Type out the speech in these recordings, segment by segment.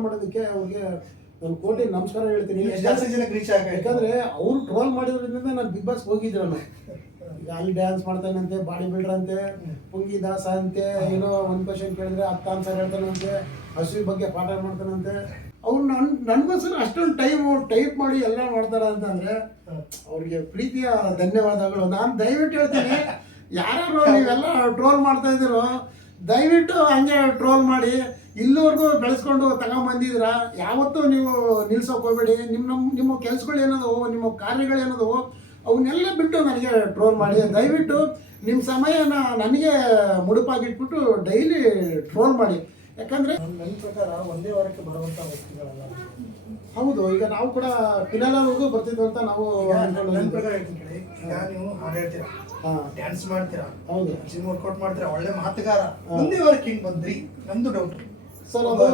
Troll ಮಾಡೋದಕ್ಕೆ ಅವ್ರಿಗೆ ಒಂದು ಕೋಟಿ ನಮಸ್ಕಾರ ಹೇಳ್ತೀನಿ. ಜಾಸ್ತಿ ಜನಕ್ಕೆ ರೀಚ್ ಆಗ ಯಾಕಂದ್ರೆ ಅವ್ರು ಟ್ರೋಲ್ ಮಾಡಿದ್ರಿಂದ ನಾನು ಬಿಗ್ ಬಾಸ್ ಹೋಗಿದ್ದೆ ನಾನು ಈಗ ಅಲ್ಲಿ ಡ್ಯಾನ್ಸ್ ಮಾಡ್ತಾನಂತೆ ಬಾಡಿ ಬಿಲ್ಡರ್ ಅಂತೆ ಪುಂಗಿ ದಾಸ ಅಂತೆ ಏನೋ ಒಂದು ಕ್ವಶನ್ ಕೇಳಿದ್ರೆ ಅತ್ತ ಆನ್ಸರ್ ಹೇಳ್ತಾನಂತೆ ಹಸುವಿ ಬಗ್ಗೆ ಪಾಠ ಮಾಡ್ತಾನಂತೆ. ಅವ್ರು ನನ್ನ ನನ್ಗೋಸ್ಕರ ಅಷ್ಟೊಂದು ಟೈಮ್ ಟೈಪ್ ಮಾಡಿ ಎಲ್ಲ ಮಾಡ್ತಾರ ಅಂತಂದ್ರೆ ಅವ್ರಿಗೆ ಪ್ರೀತಿಯ ಧನ್ಯವಾದಗಳು. ನಾನು ದಯವಿಟ್ಟು ಹೇಳ್ತೀನಿ ಯಾರು ನೀವೆಲ್ಲ ಟ್ರೋಲ್ ಮಾಡ್ತಾ ಇದ್ದೀರೋ ದಯವಿಟ್ಟು ಹಂಗೆ ಟ್ರೋಲ್ ಮಾಡಿ. ಇಲ್ಲಿವರೆಗೂ ಬೆಳೆಸ್ಕೊಂಡು ತಗೊಂಬಂದಿದ್ರ ಯಾವತ್ತೂ ನೀವು ನಿಲ್ಸೋಕೆ ಹೋಗ್ಬೇಡಿ. ನಿಮ್ಮ ನಮ್ಮ ನಿಮ್ಮ ಕೆಲಸಗಳು ಏನದವು ನಿಮ್ಮ ಕಾರ್ಯಗಳು ಏನದವು ಅವನ್ನೆಲ್ಲ ಬಿಟ್ಟು ನನಗೆ ಟ್ರೋಲ್ ಮಾಡಿ. ದಯವಿಟ್ಟು ನಿಮ್ಮ ಸಮಯನ ನನಗೆ ಮುಡುಪಾಗಿಟ್ಬಿಟ್ಟು ಡೈಲಿ ಟ್ರೋಲ್ ಮಾಡಿ. ಯಾಕಂದರೆ ನನ್ನ ಪ್ರಕಾರ ಒಂದೇ ವಾರಕ್ಕೆ ಬರುವಂಥ ವ್ಯಕ್ತಿಗಳಲ್ಲ ಹೌದು ಈಗ ನಾವು ಕೂಡ ಪಿನಲವರೆಗೂ ಬರ್ತಿದ್ವಿ ಅಂತ ನಾವು ನನ್ನ. ಪ್ರಕಾರ ಹೇಳ್ತೀನಿ ಕೇಳಿ. ಈಗ ನೀವು ಹಾಡು ಹೇಳ್ತೀರಾ ಹಾ. ಡ್ಯಾನ್ಸ್ ಮಾಡ್ತೀರಾ? ಹೌದು. ಜಿಮ್ ವರ್ಕೌಟ್ ಮಾಡ್ತೀರಾ? ಒಳ್ಳೆ ಮಾತುಗಾರ. ಒಂದೇ ವಾರಕ್ಕೆ ಹಿಂಗೆ ಬಂದ್ರಿ? ನಂದು ಡೌಟ್ ಸರ್ ಅದು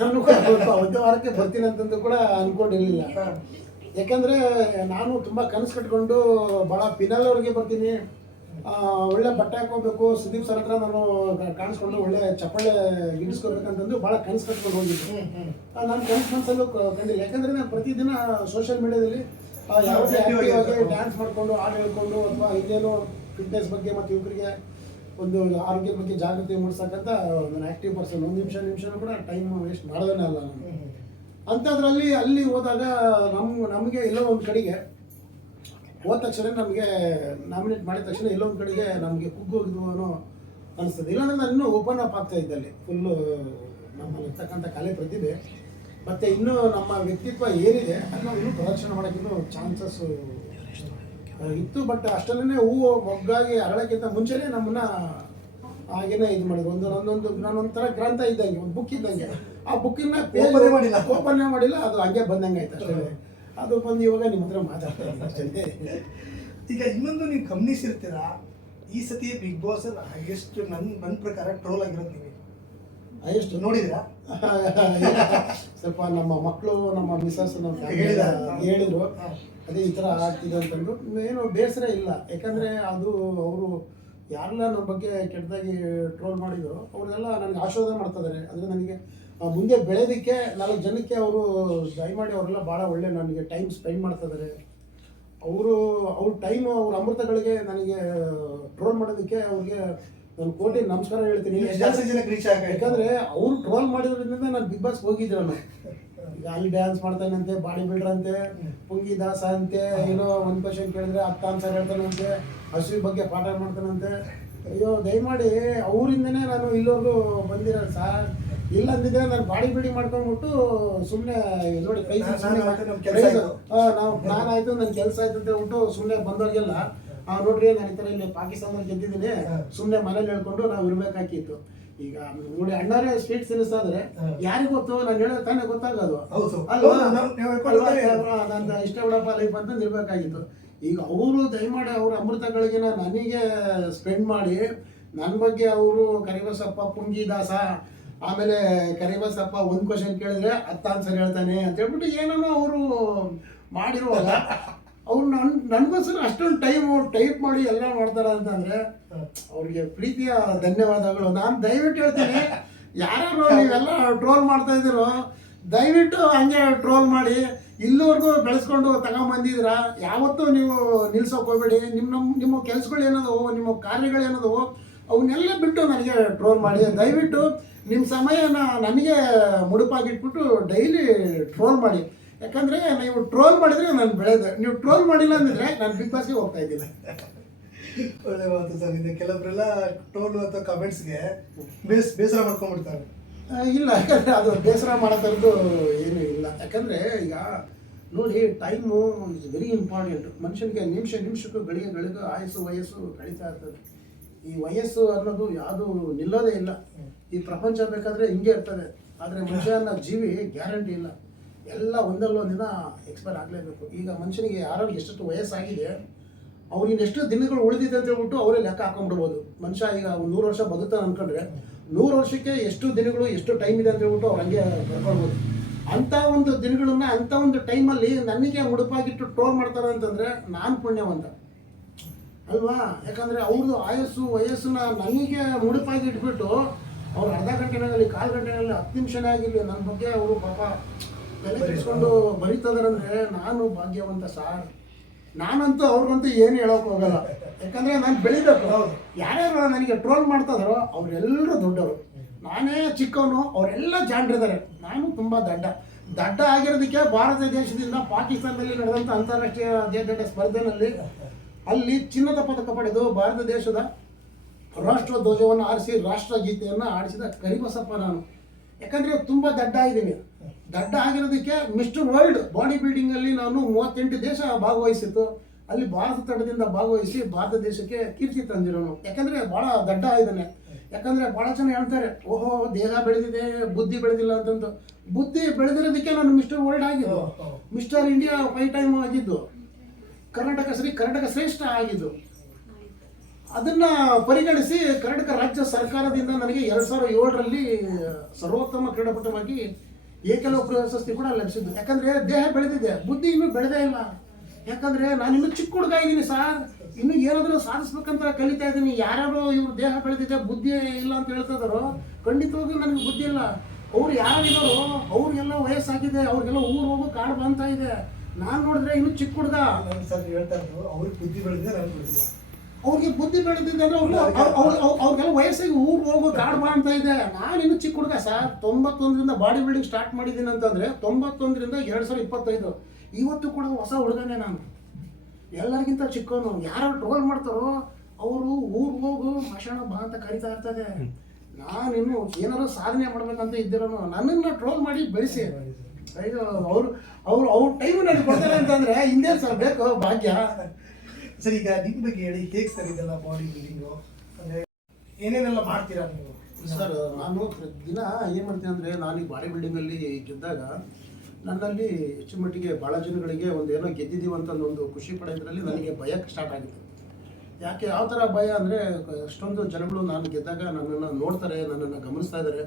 ನಾನು ಕೂಡ ಒಂದು ವಾರಕ್ಕೆ ಬರ್ತೀನಿ ಅಂತಂದು ಕೂಡ ಅನ್ಕೊಂಡಿರಲಿಲ್ಲ. ಯಾಕಂದ್ರೆ ನಾನು ತುಂಬಾ ಕನಸು ಕಟ್ಕೊಂಡು ಭಾಳ ಅವ್ರಿಗೆ ಬರ್ತೀನಿ. ಒಳ್ಳೆ ಬಟ್ಟೆ ಹಾಕೋಬೇಕು ಸುದೀಪ್ ಸರ್ ಹತ್ರ ನಾನು ಕಾಣಿಸ್ಕೊಂಡು ಒಳ್ಳೆ ಚಪ್ಪಳೆ ಇಡಿಸ್ಕೋಬೇಕಂತಂದು ಭಾಳ ಕನಸು ಕಟ್ಕೊಂಡು ಹೋಗಿದ್ದೆ. ನಾನು ಕನಸು ಮನಸ್ಸಲ್ಲೂ ಕಂಡಿಲ್ಲ. ಯಾಕಂದ್ರೆ ನಾನು ಪ್ರತಿದಿನ ಸೋಷಿಯಲ್ ಮೀಡಿಯಾದಲ್ಲಿ ಯಾವುದೇ ಆಕ್ಟಿವ್ ಆಗಿ ಡ್ಯಾನ್ಸ್ ಮಾಡಿಕೊಂಡು ಹಾಡು ಹೇಳ್ಕೊಂಡು ಅಥವಾ ಇನ್ನೇನು ಫಿಟ್ನೆಸ್ ಬಗ್ಗೆ ಮತ್ತು ಯುವಕರಿಗೆ ಒಂದು ಆರೋಗ್ಯದ ಬಗ್ಗೆ ಜಾಗೃತಿ ಮೂಡಿಸಕ್ಕಂತ ಒಂದು ಆಕ್ಟಿವ್ ಪರ್ಸನ್ ಒಂದು ನಿಮಿಷ ನಿಮಿಷನೂ ಕೂಡ ಟೈಮ್ ವೇಸ್ಟ್ ಮಾಡೋದೇ ಅಲ್ಲ ನಾನು. ಅಂಥದ್ರಲ್ಲಿ ಅಲ್ಲಿ ಹೋದಾಗ ನಮ್ಮ ನಮಗೆ ಎಲ್ಲೋ ಒಂದು ಕಡೆಗೆ ಹೋದ ತಕ್ಷಣ ನಮಗೆ ನಾಮಿನೇಟ್ ಮಾಡಿದ ತಕ್ಷಣ ಎಲ್ಲೋ ಒಂದು ಕಡೆಗೆ ನಮಗೆ ಕುಗ್ಗೋಗಿದ್ವು ಅನ್ನೋ ಅನಿಸ್ತದೆ. ಇಲ್ಲಾಂದ್ರೆ ನಾನು ಇನ್ನೂ ಓಪನ್ ಅಪ್ ಆಗ್ತಾ ಇದ್ದೆ ಅಲ್ಲಿ ಫುಲ್ಲು ನಮ್ಮಲ್ಲಿರ್ತಕ್ಕಂಥ ಕಲೆ ಪ್ರತಿಭೆ. ಮತ್ತು ಇನ್ನೂ ನಮ್ಮ ವ್ಯಕ್ತಿತ್ವ ಏನಿದೆ ಅದನ್ನ ಇನ್ನೂ ಪ್ರದರ್ಶನ ಮಾಡೋಕ್ಕಿನ್ನೂ ಚಾನ್ಸಸ್ಸು ಚಾನ್ಸಸ್ ಇತ್ತು ಬಟ್ ಅಷ್ಟರಲ್ಲೇ ಹೂವು ಮೊಗ್ಗಾಗಿ ಅರಳಕ್ಕಿಂತ ಮುಂಚೆನೇ ನಮ್ಮನ್ನ ಹಾಗೇನೆ ಇದು ಮಾಡಿದ್ರು. ಒಂದು ನನ್ನೊಂದು ನಾನೊಂಥರ ಗ್ರಂಥ ಇದ್ದಂಗೆ ಒಂದು ಬುಕ್ ಇದ್ದಂಗೆ. ಆ ಬುಕ್ಕಿನ Open-ಏ ಮಾಡಿಲ್ಲ. ಓಪನ್ ಮಾಡಿಲ್ಲ ಅದು ಹಂಗೆ ಬಂದಂಗೆ ಆಯ್ತು ಅಷ್ಟೇ. ಅದು ಬಂದು ಇವಾಗ ನಿಮ್ಮ ಹತ್ರ ಮಾತಾಡ್ತಾರೆ ಅಷ್ಟೇ. ಈಗ ಇನ್ನೊಂದು ನೀವು ಗಮನಿಸಿರ್ತೀರಾ ಈ ಸತಿ ಬಿಗ್ ಬಾಸ್ ಹೈಯೆಸ್ಟ್ ನನ್ನ ನನ್ನ ಪ್ರಕಾರ ಟ್ರೋಲ್ ಆಗಿರೋದು ನೀವು? ಹೈಯೆಸ್ಟ್ ನೋಡಿದ್ರಾ? ಸ್ವಲ್ಪ ನಮ್ಮ ಮಕ್ಕಳು ನಮ್ಮ ಮಿಸಸ್ ನಮ್ಮ ಹೇಳಿದ್ರು. ಅದೇ ಈ ಥರ ಆಗ್ತಿದೆ ಅಂತಂದ್ರು. ಏನು ಬೇಸರ ಇಲ್ಲ. ಯಾಕಂದರೆ ಅದು ಅವರು ಯಾರೆಲ್ಲ ನಮ್ಮ ಬಗ್ಗೆ ಕೆಟ್ಟದಾಗಿ ಟ್ರೋಲ್ ಮಾಡಿದ್ರು ಅವ್ರನ್ನೆಲ್ಲ ನನಗೆ ಆಶೀರ್ವಾದ ಮಾಡ್ತಿದ್ದಾರೆ. ಅಂದರೆ ನನಗೆ ಮುಂದೆ ಬೆಳೆದಕ್ಕೆ ನಾಲ್ಕು ಜನಕ್ಕೆ ಅವರು ದಯಮಾಡಿ ಅವರೆಲ್ಲ ಭಾಳ ಒಳ್ಳೆ ನನಗೆ ಟೈಮ್ ಸ್ಪೆಂಡ್ ಮಾಡ್ತಿದ್ದಾರೆ. ಅವರು ಅವ್ರ ಟೈಮ್ ಅವ್ರ ಅಮೃತಗಳಿಗೆ ನನಗೆ ಟ್ರೋಲ್ ಮಾಡೋದಕ್ಕೆ ಅವ್ರಿಗೆ ನಾನು ಕೋಟಿ ನಮಸ್ಕಾರ ಹೇಳ್ತೀನಿ. ಜಾಸ್ತಿ ಜನಕ್ಕೆ ರೀಚ್ ಆಗ ಯಾಕಂದ್ರೆ ಅವ್ರು ಟ್ರೋಲ್ ಮಾಡಿದ್ರಿಂದ ನಾನು ಬಿಗ್ ಬಾಸ್ ಹೋಗಿದ್ದೆ ನಾನು. ಈಗ ಅಲ್ಲಿ ಡ್ಯಾನ್ಸ್ ಮಾಡ್ತಾನಂತೆ ಬಾಡಿ ಬಿಲ್ಡರ್ ಅಂತೆ ಪುಂಗಿ ದಾಸ ಅಂತೆ ಏನೋ ಒನ್ ಕ್ವಶನ್ ಕೇಳಿದ್ರೆ ಹತ್ತು ಆನ್ಸರ್ ಹೇಳ್ತಾನಂತೆ ಹಸುವಿ ಬಗ್ಗೆ ಪಾಠ ಮಾಡ್ತಾನಂತೆ. ಅಯ್ಯೋ ದಯಮಾಡಿ ಅವರಿಂದನೇ ನಾನು ಇಲ್ಲೋರ್ಗು ಬಂದಿರೋದು ಸರ್ ಇಲ್ಲ ಅಂದಿದ್ರೆ ನಾನು ಬಾಡಿ ಬಿಲ್ಡಿಂಗ್ ಮಾಡ್ಕೊಂಡ್ಬಿಟ್ಟು ಸುಮ್ಮನೆ ನೋಡಿ ಪ್ರೈಸ್. ನಾವು ಪ್ಲಾನ್ ಆಯ್ತು ನನ್ನ ಕೆಲಸ ಆಯ್ತು ಅಂತ ಹೇಳ್ಬಿಟ್ಟು ಸುಮ್ಮನೆ ಬಂದವ್ರಿಗೆಲ್ಲ ಆ ನೋಡ್ರಿ ನಾನು ಈ ಥರ ಇಲ್ಲಿ ಪಾಕಿಸ್ತಾನದಲ್ಲಿ ಗೆದ್ದಿದ್ದೀನಿ. ಸುಮ್ಮನೆ ಮನೇಲಿ ಹೇಳ್ಕೊಂಡು ನಾವು ಇರ್ಬೇಕಾಗಿತ್ತು. ಈಗ ನೋಡಿ ಅಣ್ಣರೇ ಸ್ಟ್ರೀಟ್ ಸಿನಿಸ್ ಆದ್ರೆ ಯಾರಿಗೂ ಗೊತ್ತು? ನಾನು ಹೇಳೋದು ತಾನೇ ಗೊತ್ತಾಗೋದು. ನಾನು ಇಷ್ಟ ಬಿಡಪ್ಪ ಲೈಫ್ ಅಂತಂದು ಇರ್ಬೇಕಾಗಿತ್ತು. ಈಗ ಅವರು ದಯಮಾಡಿ ಅವ್ರ ಅಮೃತಗಳಿಗೆ ನನಗೆ ಸ್ಪೆಂಡ್ ಮಾಡಿ ನನ್ನ ಬಗ್ಗೆ ಅವರು ಕರಿಬಸಪ್ಪ ಪುಂಗಿ ದಾಸ ಆಮೇಲೆ ಕರಿಬಸಪ್ಪ ಒಂದು ಕ್ವಶನ್ ಕೇಳಿದ್ರೆ ಹತ್ತು ಆನ್ಸರ್ ಹೇಳ್ತಾನೆ ಅಂತ ಹೇಳ್ಬಿಟ್ಟು ಏನೋ ಅವರು ಮಾಡಿರುವಾಗ ಅವ್ರು ನನ್ನ ನನಗೋಸ್ಕರ ಅಷ್ಟೊಂದು ಟೈಮ್ ಟೈಪ್ ಮಾಡಿ ಎಲ್ಲ ಮಾಡ್ತಾರ ಅಂತಂದರೆ ಅವ್ರಿಗೆ ಪ್ರೀತಿಯ ಧನ್ಯವಾದಗಳು. ನಾನು ದಯವಿಟ್ಟು ಹೇಳ್ತೀನಿ ಯಾರು ನೀವೆಲ್ಲ ಟ್ರೋಲ್ ಮಾಡ್ತಾ ಇದ್ದೀರೋ ದಯವಿಟ್ಟು ಹಂಗೆ ಟ್ರೋಲ್ ಮಾಡಿ. ಇಲ್ಲಿವರೆಗೂ ಬೆಳೆಸ್ಕೊಂಡು ತಗೊಂಬಂದಿದ್ರ ಯಾವತ್ತೂ ನೀವು ನಿಲ್ಸೋಕೆ ಹೋಗ್ಬೇಡಿ. ನಿಮ್ಮ ನಮ್ಮ ನಿಮ್ಮ ಕೆಲಸಗಳು ಏನದವು ನಿಮ್ಮ ಕಾರ್ಯಗಳು ಏನದವು ಅವನ್ನೆಲ್ಲ ಬಿಟ್ಟು ನನಗೆ ಟ್ರೋಲ್ ಮಾಡಿ. ದಯವಿಟ್ಟು ನಿಮ್ಮ ಸಮಯನ ನನಗೆ ಮುಡುಪಾಗಿಟ್ಬಿಟ್ಟು ಡೈಲಿ ಟ್ರೋಲ್ ಮಾಡಿ. ಯಾಕಂದರೆ ನೀವು ಟ್ರೋಲ್ ಮಾಡಿದರೆ ನಾನು ಬೆಳೆದೆ. ನೀವು ಟ್ರೋಲ್ ಮಾಡಿಲ್ಲ ಅಂದಿದ್ರೆ ನಾನು ಬಿಗ್ ಬಾಸ್ಗೆ ಹೋಗ್ತಾ ಇದ್ದೀನಿ. ಒಳ್ಳೆ ಮಾತು ಸರ್. ಇದೆ ಕೆಲವರೆಲ್ಲ ಟ್ರೋಲ್ ಅಥವಾ ಕಮೆಂಟ್ಸ್ಗೆ ಬೇಸ್ ಬೇಸರ ಮಾಡ್ಕೊಂಡ್ಬಿಡ್ತಾರೆ. ಇಲ್ಲ ಯಾಕಂದರೆ ಅದು ಬೇಸರ ಮಾಡೋ ಥರದ್ದು ಏನೂ ಇಲ್ಲ. ಯಾಕಂದರೆ ಈಗ ನೋಡಿ ಟೈಮು ಇಸ್ ವೆರಿ ಇಂಪಾರ್ಟೆಂಟ್ ಮನುಷ್ಯನಿಗೆ ನಿಮಿಷ ನಿಮಿಷಕ್ಕೂ ಗಳಿಗೆ ಗಳಿಗೆ ಆಯಸ್ಸು ವಯಸ್ಸು ಕಳೀತಾ ಇರ್ತದೆ. ಈ ವಯಸ್ಸು ಅನ್ನೋದು ಯಾವುದು ನಿಲ್ಲೋದೇ ಇಲ್ಲ. ಈ ಪ್ರಪಂಚ ಬೇಕಾದರೆ ಹಿಂಗೆ ಇರ್ತದೆ. ಆದರೆ ಮನುಷ್ಯ ಅನ್ನೋ ಜೀವಿ ಗ್ಯಾರಂಟಿ ಇಲ್ಲ. ಎಲ್ಲ ಒಂದಲ್ಲ ಒಂದಿನ ಎಕ್ಸ್ಪೈರ್ ಆಗಲೇಬೇಕು. ಈಗ ಮನುಷ್ಯನಿಗೆ ಆರೋಗ್ಯ ಎಷ್ಟೆಷ್ಟು ವಯಸ್ಸಾಗಿದೆ ಅವ್ರಿಗೆ ಎಷ್ಟು ದಿನಗಳು ಉಳಿದಿದೆ ಅಂತ ಹೇಳ್ಬಿಟ್ಟು ಅವರೇ ಲೆಕ್ಕ ಹಾಕೊಂಡ್ಬಿಡ್ಬೋದು. ಮನುಷ್ಯ ಈಗ ಒಂದು ನೂರು ವರ್ಷ ಬದುಕ್ತಾನೆ ಅಂದ್ಕೊಂಡ್ರೆ ನೂರು ವರ್ಷಕ್ಕೆ ಎಷ್ಟು ದಿನಗಳು, ಎಷ್ಟು ಟೈಮ್ ಇದೆ ಅಂತ ಹೇಳ್ಬಿಟ್ಟು ಅವ್ರು ಹಂಗೆ ಬರ್ಕೊಳ್ಬೋದು. ಅಂಥ ಒಂದು ದಿನಗಳನ್ನ ಅಂಥ ಒಂದು ಟೈಮಲ್ಲಿ ನನಗೆ ಮುಡುಪಾಗಿಟ್ಟು ಟ್ರೋಲ್ ಮಾಡ್ತಾರೆ ಅಂತಂದರೆ ನಾನು ಪುಣ್ಯವಂತ. ಅಲ್ವಾ? ಯಾಕಂದರೆ ಅವ್ರದ್ದು ಆಯಸ್ಸು, ವಯಸ್ಸನ್ನ ನನಗೆ ಮುಡುಪಾಗಿ ಇಟ್ಬಿಟ್ಟು ಅವ್ರು ಅರ್ಧ ಗಂಟೆನಲ್ಲಿ, ಕಾಲು ಗಂಟೆನಲ್ಲಿ ಹತ್ತು ನಿಮಿಷನೇ ಆಗಿರಲಿ ನನ್ನ ಬಗ್ಗೆ ಅವರು ಪಾಪ ತಲೆ ಕೆಡಿಸ್ಕೊಂಡು ಬರೀತದಾರಂದ್ರೆ ನಾನು ಭಾಗ್ಯವಂತ ಸಾರ್. ನಾನಂತೂ ಅವ್ರಿಗಂತೂ ಏನು ಹೇಳೋಕೆ ಹೋಗಲ್ಲ. ಯಾಕಂದ್ರೆ ನಾನು ಬೆಳಿಬೇಕು. ಹೌದು. ಯಾರ್ಯಾರು ನನಗೆ ಟ್ರೋಲ್ ಮಾಡ್ತಾಯಿದಾರೋ ಅವರೆಲ್ಲರೂ ದೊಡ್ಡವರು. ನಾನೇ ಚಿಕ್ಕವನು ಅವರೆಲ್ಲ ಜಾಂಡ್ರಿದ್ದಾರೆ ನಾನು ತುಂಬ ದಡ್ಡ. ದಡ್ಡ ಆಗಿರೋದಕ್ಕೆ ಭಾರತ ದೇಶದಿಂದ ಪಾಕಿಸ್ತಾನದಲ್ಲಿ ನಡೆದಂಥ ಅಂತಾರಾಷ್ಟ್ರೀಯ ದೊಡ್ಡ ಸ್ಪರ್ಧೆನಲ್ಲಿ ಅಲ್ಲಿ ಚಿನ್ನದ ಪದಕ ಪಡೆದು ಭಾರತ ದೇಶದ ರಾಷ್ಟ್ರ ಧ್ವಜವನ್ನು ಆರಿಸಿ ರಾಷ್ಟ್ರಗೀತೆಯನ್ನು ಆಡಿಸಿದ ಕರಿಬಸಪ್ಪ ನಾನು. ಯಾಕಂದರೆ ತುಂಬ ದಡ್ಡ ಇದ್ದೀನಿ ದಡ್ಡ ಆಗಿರೋದಕ್ಕೆ ಮಿಸ್ಟರ್ ವರ್ಲ್ಡ್ ಬಾಡಿ ಬಿಲ್ಡಿಂಗಲ್ಲಿ ನಾನು ಮೂವತ್ತೆಂಟು ದೇಶ ಭಾಗವಹಿಸಿತ್ತು. ಅಲ್ಲಿ ಭಾರತ ತಂಡದಿಂದ ಭಾಗವಹಿಸಿ ಭಾರತ ದೇಶಕ್ಕೆ ಕೀರ್ತಿ ತಂದಿರೋನು. ಯಾಕಂದರೆ ಭಾಳ ದಡ್ಡ ಇದ್ದಾನೆ ಯಾಕಂದರೆ ಭಾಳ ಜನ ಹೇಳ್ತಾರೆ ಓಹೋ ದೇಹ ಬೆಳೆದಿದೆ ಬುದ್ಧಿ ಬೆಳೆದಿಲ್ಲ ಅಂತಂದು. ಬುದ್ಧಿ ಬೆಳೆದಿರೋದಕ್ಕೆ ನಾನು ಮಿಸ್ಟರ್ ವರ್ಲ್ಡ್ ಆಗಿದ್ದು. ಮಿಸ್ಟರ್ ಇಂಡಿಯಾ ಫೈ ಟೈಮ್ ಆಗಿದ್ದು. ಕರ್ನಾಟಕ ಶ್ರೀ ಕರ್ನಾಟಕ ಶ್ರೇಷ್ಠ ಆಗಿದ್ದು. ಅದನ್ನ ಪರಿಗಣಿಸಿ ಕರ್ನಾಟಕ ರಾಜ್ಯ ಸರ್ಕಾರದಿಂದ ನನಗೆ ಎರಡು ಸಾವಿರದ ಏಳರಲ್ಲಿ ಸರ್ವೋತ್ತಮ ಕ್ರೀಡಾಪಟುವಾಗಿ ಏಕಲವ್ಯ ಪ್ರಶಸ್ತಿ ಕೂಡ ಲಭಿಸಿದ್ದು. ಯಾಕಂದ್ರೆ ದೇಹ ಬೆಳೆದಿದೆ. ಬುದ್ಧಿ ಇನ್ನೂ ಬೆಳೆದೇ ಇಲ್ಲ. ಯಾಕಂದ್ರೆ ನಾನು ಇನ್ನೂ ಚಿಕ್ಕ ಹುಡುಗ ಇದ್ದೀನಿ ಸರ್. ಇನ್ನು ಏನಾದರೂ ಸಾಧಿಸ್ಬೇಕಂತ ಕಲಿತಾ ಇದ್ದೀನಿ. ಯಾರ್ಯಾರು ಇವ್ರ ದೇಹ ಬೆಳೆದಿದೆ, ಬುದ್ಧಿ ಇಲ್ಲ ಅಂತ ಹೇಳ್ತಾ ಇದಾರೋ ಖಂಡಿತವಾಗಿ ನನಗೆ ಬುದ್ಧಿ ಇಲ್ಲ. ಅವ್ರು ಯಾರಿದ್ದಾರೋ ಅವ್ರಿಗೆಲ್ಲ ವಯಸ್ಸಾಗಿದೆ, ಅವ್ರಿಗೆಲ್ಲ ಊರು ಹೋಗೋ, ಕಾಡು ಬಂತ ಇದೆ. ನಾನು ನೋಡಿದ್ರೆ ಇನ್ನೂ ಚಿಕ್ಕ ಹುಡುಗ. ಸರ್ ಹೇಳ್ತಾ ಇದ್ರು, ಅವ್ರಿಗೆ ಬುದ್ಧಿ ಬೆಳೆದಿದೆ, ನನಗೆ ಬೆಳೆದಿಲ್ಲ ಅವ್ರಿಗೆ ಬುದ್ಧಿ ಬೆಳೆದಿದ್ದೆ ಅಂದ್ರೆ ಅವ್ರು ಅವ್ರಿಗೆಲ್ಲ ವಯಸ್ಸಿಗೆ ಊರು ಹೋಗೋ ಕಾಡು ಅಂತ ಇದೆ. ನಾನು ಇನ್ನು ಚಿಕ್ಕ ಹುಡುಗ ಸರ್, ತೊಂಬತ್ತೊಂದರಿಂದ ಬಾಡಿ ಬಿಲ್ಡಿಂಗ್ ಸ್ಟಾರ್ಟ್ ಮಾಡಿದ್ದೀನಿ ಅಂತಂದ್ರೆ ತೊಂಬತ್ತೊಂದರಿಂದ ಎರಡು ಸಾವಿರದ ಇಪ್ಪತ್ತೈದು. ಇವತ್ತು ಕೂಡ ಹೊಸ ಹುಡುಗನೇ ನಾನು. ಎಲ್ಲರಿಗಿಂತ ಚಿಕ್ಕವನು. ಯಾರು ಟ್ರೋಲ್ ಮಾಡ್ತಾರೋ, ಅವರು ಊರು ಹೋಗು ಮಶಾಣ ಬಾ ಅಂತ ಕರಿತಾ ಇರ್ತದೆ ನಾನಿನ್ನು ಏನಾದ್ರು ಸಾಧನೆ ಮಾಡ್ಬೇಕಂತ ಇದ್ದಿರೋನು, ನನ್ನನ್ನು ಟ್ರೋಲ್ ಮಾಡಿ ಬೆಳೆಸಿ. ಅವ್ರು ಅವ್ರು ಅವ್ರ ಟೈಮ್ ನನಗೆ ಕೊಡ್ತಾರೆ ಅಂತಂದ್ರೆ ಹಿಂದೆ ಸರ್, ಬೇಕು, ಭಾಗ್ಯ? ಸರ್ ಈಗ ನಿಮ್ಮ ಬಗ್ಗೆ ಹೇಳಿ ಹೇಗೆ ಸರ್ ಇದೆಲ್ಲ ಬಾಡಿ ಬಿಲ್ಡಿಂಗು ಅಂದರೆ ಏನೇನೆಲ್ಲ ಮಾಡ್ತೀರಾ ನೀವು? ಸರ್ ನಾನು ದಿನ ಏನು ಮಾಡ್ತೀನಿ ಅಂದರೆ ನಾನು ಈ ಬಾಡಿ ಬಿಲ್ಡಿಂಗಲ್ಲಿ ಗೆದ್ದಾಗ ನನ್ನಲ್ಲಿ ಹೆಚ್ಚು ಮಟ್ಟಿಗೆ ಭಾಳ ಜನಗಳಿಗೆ ಒಂದು ಏನೋ ಗೆದ್ದಿದ್ದೀವಿ ಅಂತ ಒಂದು ಖುಷಿ ಪಡೆಯೋದ್ರಲ್ಲಿ ನನಗೆ ಭಯ ಸ್ಟಾರ್ಟ್ ಆಗಿತ್ತು ಯಾಕೆ ಯಾವ ಥರ ಭಯ ಅಂದರೆ ಅಷ್ಟೊಂದು ಜನಗಳು ನಾನು ಗೆದ್ದಾಗ ನನ್ನನ್ನು ನೋಡ್ತಾರೆ ನನ್ನನ್ನು ಗಮನಿಸ್ತಾ ಇದ್ದಾರೆ.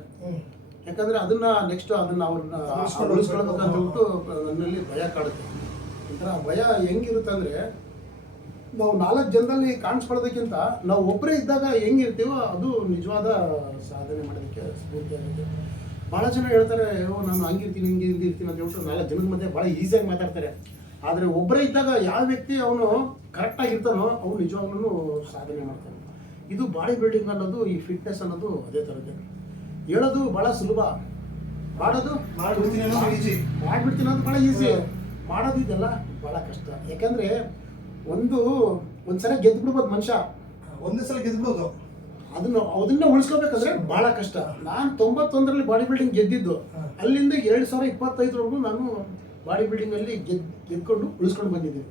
ಯಾಕಂದರೆ ಅದನ್ನು ನೆಕ್ಸ್ಟ್ ಅದನ್ನು ಅವ್ರನ್ನ ಉಳಿಸ್ಕೊಳ್ಬೇಕಂತ ಹೇಳ್ಬಿಟ್ಟು ನನ್ನಲ್ಲಿ ಭಯ ಕಾಡುತ್ತೆ. ಒಂಥರ ಭಯ ಹೆಂಗಿರುತ್ತೆ ಅಂದರೆ ನಾವು ನಾಲ್ಕು ಜನರಲ್ಲಿ ಕಾಣಿಸ್ಕೊಳ್ಳೋದಕ್ಕಿಂತ ನಾವು ಒಬ್ಬರೇ ಇದ್ದಾಗ ಹೆಂಗಿರ್ತೀವೋ ಅದು ನಿಜವಾದ ಸಾಧನೆ ಮಾಡೋದಕ್ಕೆ ಸ್ಫೂರ್ತಿ ಆಗುತ್ತೆ. ಭಾಳ ಜನ ಹೇಳ್ತಾರೆ ಓ ನಾನು ಹಂಗಿರ್ತೀನಿ ಹಿಂಗೆ ಇರ್ತೀನಿ ಅಂತ ಹೇಳ್ಬಿಟ್ಟು ನಾಲ್ಕು ಜನದ ಮಧ್ಯೆ ಭಾಳ ಈಸಿಯಾಗಿ ಮಾತಾಡ್ತಾರೆ. ಆದರೆ ಒಬ್ಬರೇ ಇದ್ದಾಗ ಯಾವ ವ್ಯಕ್ತಿ ಅವನು ಕರೆಕ್ಟಾಗಿ ಇರ್ತಾನೋ ಅವನು ನಿಜವಾಗ್ಲೂ ಸಾಧನೆ ಮಾಡ್ತಾನೆ. ಇದು ಬಾಡಿ ಬಿಲ್ಡಿಂಗ್ ಅನ್ನೋದು ಈ ಫಿಟ್ನೆಸ್ ಅನ್ನೋದು ಅದೇ ಥರದ್ದೇ ಹೇಳೋದು ಭಾಳ ಸುಲಭ. ಮಾಡೋದು ಮಾಡ್ಬಿಡ್ತೀನಿ ಅನ್ನೋದು. ಮಾಡ್ಬಿಡ್ತೀನಿ ಅನ್ನೋದು ಭಾಳ ಈಸಿ ಮಾಡೋದು ಇದೆಲ್ಲ ಭಾಳ ಕಷ್ಟ. ಯಾಕಂದರೆ ಒಂದು ಒಂದ್ಸಲ ಗೆದ್ದು ಬಿಡ್ಬೋದು ಮನುಷ್ಯ. ಒಂದೇ ಸಲ ಗೆದ್ಬಿಡೋದು ಅದನ್ನ ಅದನ್ನ ಉಳಿಸ್ಕೋಬೇಕಂದ್ರೆ ಬಹಳ ಕಷ್ಟ. ನಾನು ತೊಂಬತ್ತೊಂದರಲ್ಲಿ ಬಾಡಿ ಬಿಲ್ಡಿಂಗ್ ಗೆದ್ದಿದ್ದು ಅಲ್ಲಿಂದ ಎರಡು ಸಾವಿರ ಇಪ್ಪತ್ತೈದರವರೆಗೂ ನಾನು ಬಾಡಿ ಬಿಲ್ಡಿಂಗಲ್ಲಿ ಗೆದ್ ಗೆದ್ಕೊಂಡು ಉಳಿಸ್ಕೊಂಡು ಬಂದಿದ್ದೀನಿ.